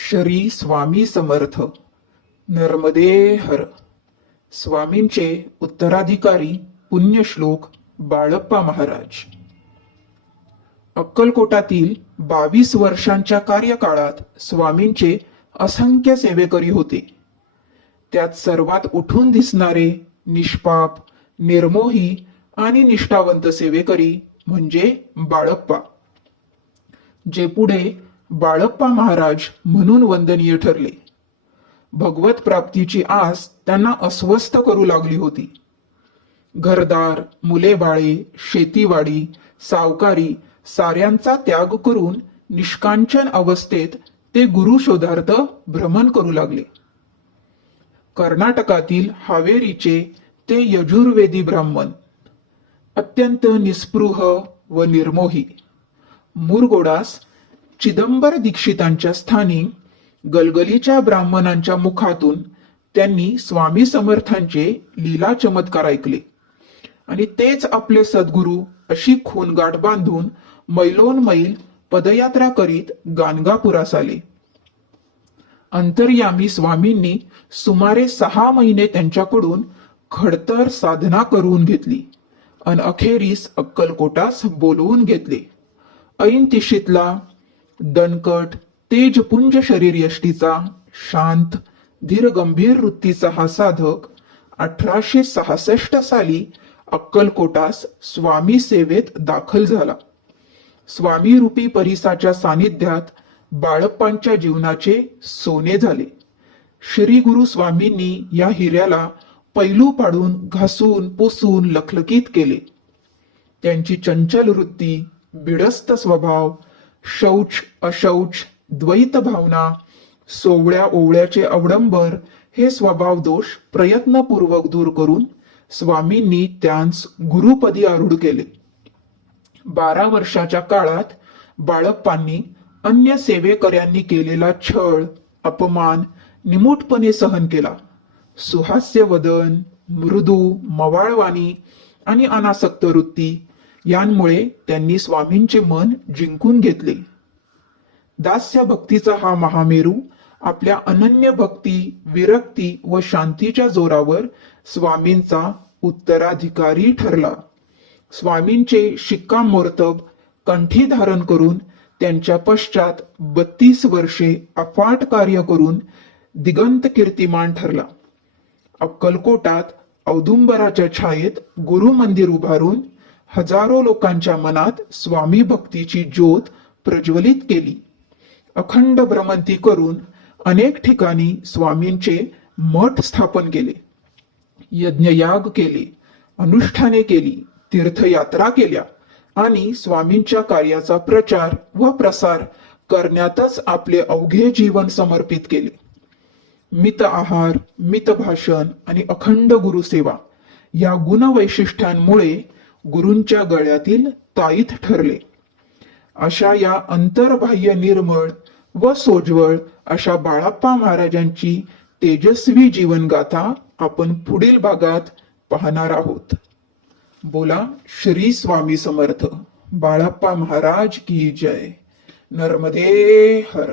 श्री स्वामी समर्थ. नर्मदे हर. स्वामींचे उत्तराधिकारी पुण्यश्लोक बाळप्पा महाराज. अक्कलकोटातील 22 वर्षांच्या कार्यकाळात स्वामींचे असंख्य सेवेकरी होते. त्यात सर्वात उठून दिसणारे निष्पाप, निर्मोही आणि निष्ठावंत सेवेकरी म्हणजे बाळप्पा, जे पुढे बाळप्पा महाराज म्हणून वंदनीय ठरले. भगवत प्राप्तीची आस त्यांना अस्वस्थ करू लागली होती. घरदार, मुले बाळे, शेतीवाडी, सावकारी साऱ्यांचा त्याग करून निष्कांचन अवस्थेत ते गुरुशोधार्थ भ्रमण करू लागले. कर्नाटकातील हावेरीचे ते यजुर्वेदी ब्राह्मण, अत्यंत निस्पृह व निर्मोही. मुरगोडास चिदंबर दीक्षितांच्या स्थानी गलगलीच्या ब्राह्मणांच्या मुखातून त्यांनी स्वामी समर्थांचे लीला चमत्कार ऐकले आणि तेच आपले सद्गुरू अशी खूनगाठ बांधून मैलोनमैल पदयात्रा करीत गाणगापुरास आले. अंतर्यामी स्वामींनी सुमारे 6 महिने त्यांच्याकडून खडतर साधना करून घेतली आणि अखेरीस अक्कलकोटास बोलवून घेतले. ऐन तिशीतला दणकट तेजपुंज शरीर यष्टीचा, शांत धीर गंभीर वृत्तीचा हा साधक 1866 साली अक्कलकोटास स्वामी सेवेत दाखल झाला. स्वामी रूपी परिसाच्या सानिध्यात बाळप्पांच्या जीवनाचे सोने झाले. श्री गुरु स्वामींनी या हिऱ्याला पैलू पाडून घासून पुसून लखलखीत केले. त्यांची चंचल वृत्ती, बिडस्त स्वभाव, शौच अशौच द्वैत भावना, सोवळ्या ओवळ्याचे अवडंबर हे स्वभाव दोष प्रयत्नपूर्वक दूर करून स्वामींनी त्यांस गुरुपदी आरूढ केले. 12 वर्षाच्या काळात बाळप्पांनी अन्य सेवेकऱ्यांनी केलेला छळ, अपमान निमूटपणे सहन केला. सुहास्य वदन, मृदू मवाळवाणी आणि अनासक्त वृत्ती यांमुळे त्यांनी स्वामींचे मन जिंकून घेतले. दास्य भक्तीचा हा महामेरू आपल्या अनन्य भक्ती, विरक्ती व शांतीच्या जोरावर स्वामींचा उत्तराधिकारी ठरला. स्वामींचे शिक्कामोर्तब कंठी धारण करून त्यांच्या पश्चात 32 वर्षे अफाट कार्य करून दिगंत कीर्तिमान ठरला. अक्कलकोटात औदुंबराच्या छायेत गुरु मंदिर उभारून हजारो लोकांच्या मनात स्वामी भक्तीची ज्योत प्रज्वलित केली. अखंड भ्रमंती करून अनेक ठिकाणी स्वामींचे मठ स्थापन केले, यज्ञयाग केले, अनुष्ठाने केली, तीर्थयात्रा केल्या आणि स्वामींच्या कार्याचा प्रचार व प्रसार करण्यातच आपले अवघे जीवन समर्पित केले. मित आहार, मित भाषण आणि अखंड गुरुसेवा या गुणवैशिष्ट्यांमुळे गुरूंच्या गळ्यातील ताईत ठरले. अशा या अंतर्बाह्य निर्मळ व सोज्वळ अशा बाळप्पा महाराजांची तेजस्वी जीवनगाथा आपण पुढील भागात पाहणार आहोत. बोला श्री स्वामी समर्थ. बाळप्पा महाराज की जय. नर्मदे हर.